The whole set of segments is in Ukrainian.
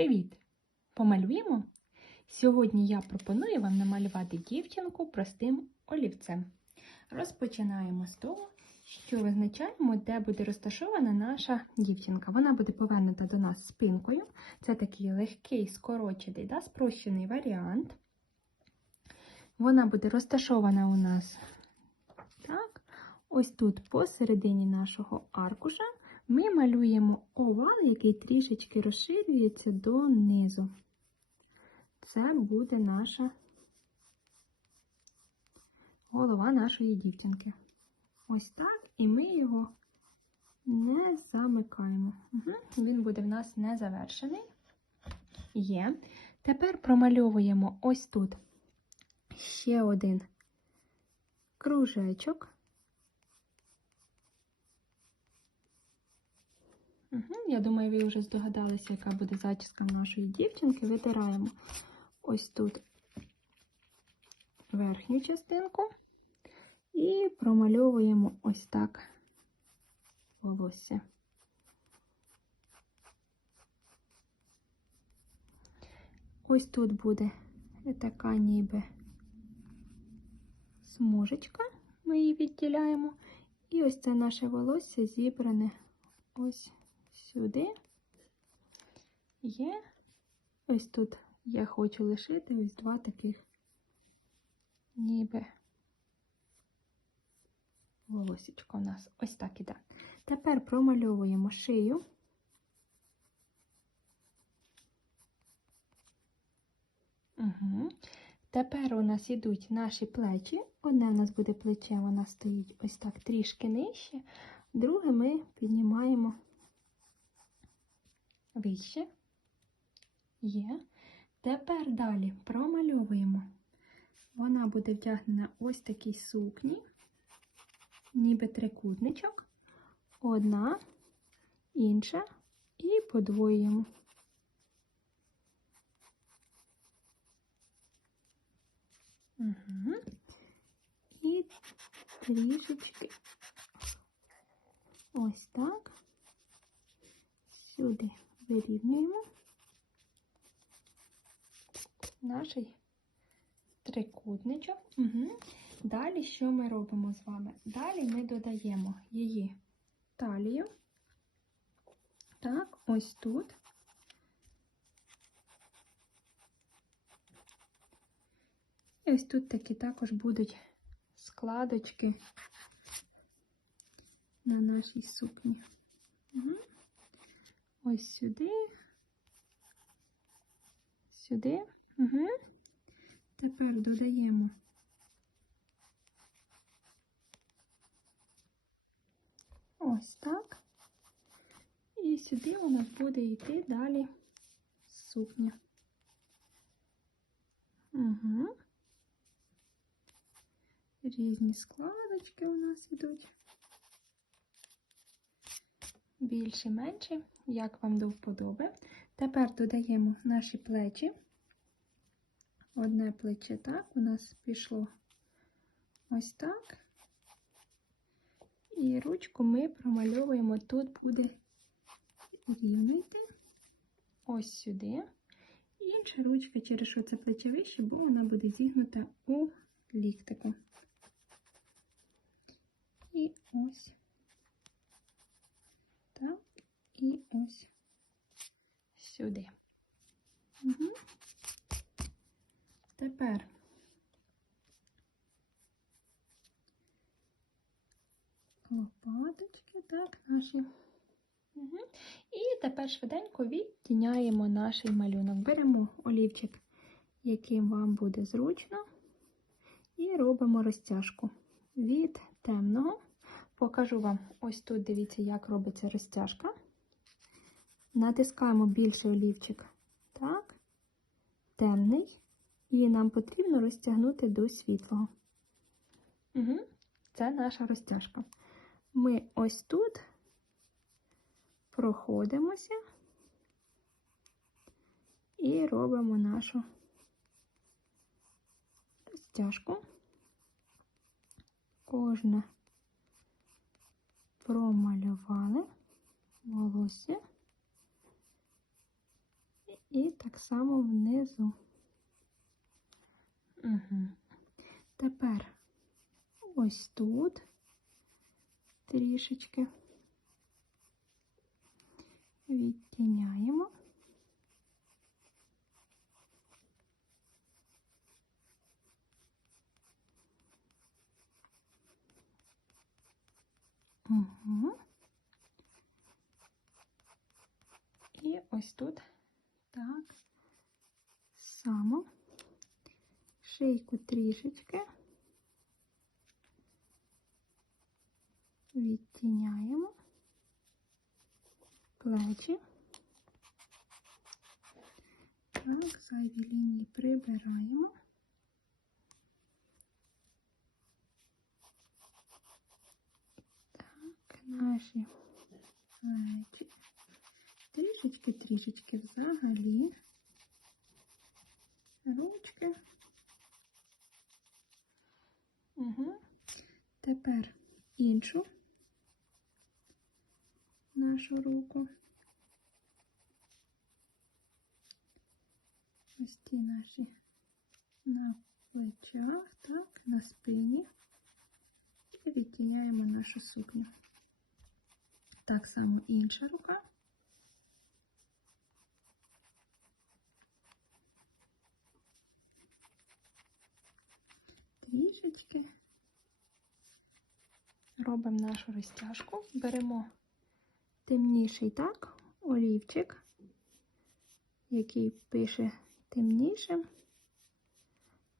Привіт! Помалюємо? Сьогодні я пропоную вам намалювати дівчинку простим олівцем. Розпочинаємо з того, що визначаємо, де буде розташована наша дівчинка. Вона буде повернута до нас спинкою. Це такий легкий, скорочений, да, спрощений варіант. Вона буде розташована у нас так, ось тут посередині нашого аркуша ми малюємо овал, який трішечки розширюється донизу. Це буде наша голова нашої дівчинки. Ось так, і ми його не замикаємо. Угу. Він буде в нас не завершений. Є. Тепер промальовуємо ось тут ще один кружечок. Я думаю, ви вже здогадалися, яка буде зачіска у нашої дівчинки. Витираємо ось тут верхню частинку і промальовуємо ось так волосся. Ось тут буде така ніби смужечка, ми її відділяємо. І ось це наше волосся зібране ось сюди. Є. Ось тут я хочу лишити ось два таких ніби волосічка у нас. Ось так іде. Тепер промальовуємо шию. Угу. Тепер у нас йдуть наші плечі. Одне у нас буде плече, вона стоїть ось так трішки нижче, друге ми піднімаємо вище. Є. Тепер далі промальовуємо. Вона буде вдягнена ось такій сукні, ніби трикутничок, одна, інша, і подвоюємо. Угу. І трішечки ось так. Сюди вирівнюємо наш трикутничок. Угу. Далі що ми робимо з вами? Далі ми додаємо її талію. Так, ось тут. І ось тут такі також будуть складочки на нашій сукні. Угу. Ось сюди, сюди. Угу. Тепер додаємо ось так. І сюди у нас буде йти далі сукня. Угу. Різні складочки у нас йдуть. Більші, менші, як вам до вподоби. Тепер додаємо наші плечі. Одне плече так, у нас пішло ось так. І ручку ми промальовуємо, тут буде рівно йти, ось сюди. Інша ручка, через що це плече вище, бо вона буде зігнута у ліктику. І ось так, і ось сюди. Угу. Тепер лопаточки, так, наші. Угу. І тепер швиденько відтіняємо наш малюнок. Беремо олівчик, яким вам буде зручно, і робимо розтяжку від темного. Покажу вам ось тут, дивіться, як робиться розтяжка. Натискаємо більший олівчик, так, темний. І нам потрібно розтягнути до світлого. Угу. Це наша розтяжка. Ми ось тут проходимося і робимо нашу розтяжку. Кожне промалювали волосся І так само внизу. Угу. Тепер ось тут трішечки відтіняємо. Угу. І ось тут так само шийку трішечки відтіняємо плечі. Так, зайві лінії прибираємо. Так, наші плечі. Трішечки, трішечки взагалі. Ручки. Угу. Тепер іншу нашу руку. Ось ті наші на плечах, так, на спині. І відтіняємо нашу сукню. Так само інша рука. Трішечки робимо нашу розтяжку, беремо темніший так, олівчик, який пише темнішим.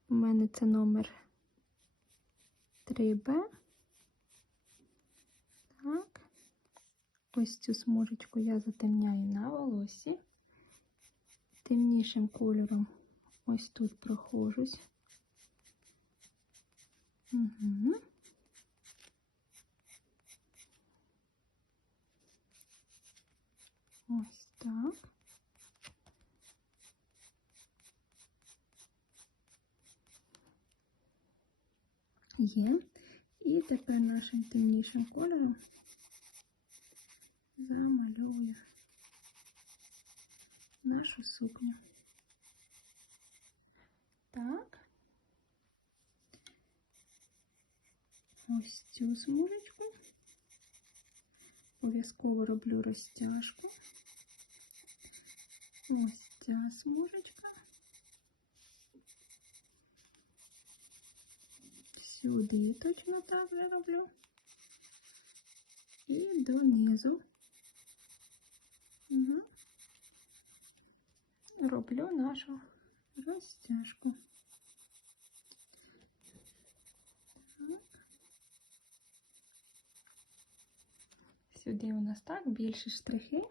У мене це номер 3Б. Так, ось цю смужечку я затемняю на волосі. Темнішим кольором ось тут прохожусь. Угу. Ось так. Є. І тепер нашим темнішим кольором замалюю нашу сукню. Так. Ось цю смужечку. Обов'язково роблю розтяжку. Ось ця смужечка. Сюди точно так же роблю. І донизу. Угу. Роблю нашу розтяжку. Сюди у нас так більше штрихи.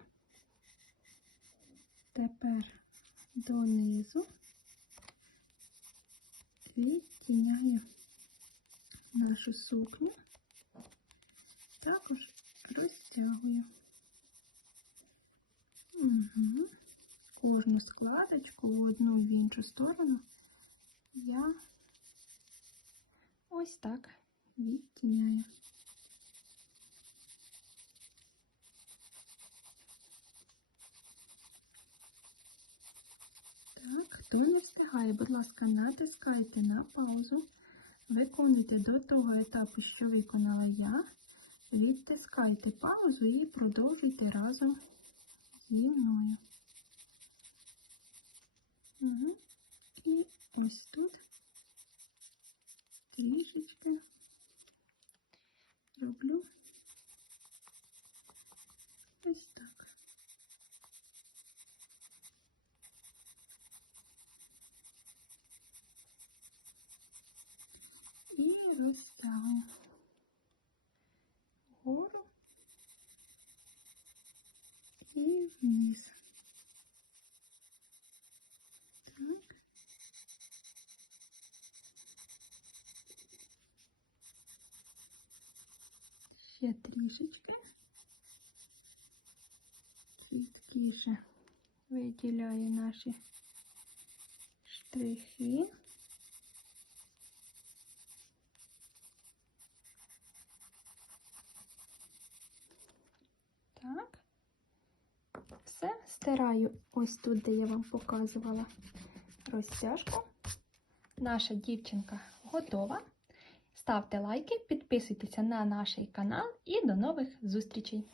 Тепер донизу відтіняю нашу сукню, також розтягую. Угу. Кожну складочку в одну і в іншу сторону я ось так відтіняю. Так, хто не встигає, будь ласка, натискайте на паузу. Виконуйте до того етапу, що виконала я. Відтискайте паузу і продовжуйте разом зі мною. Угу. І ось тут трішечки роблю І розтягую вгору і вниз. Так. Ще трішечки. Чіткіше виділяю наші штрихи. Так. Все, стираю ось тут, де я вам показувала розтяжку. Наша дівчинка готова. Ставте лайки, підписуйтеся на наш канал і до нових зустрічей!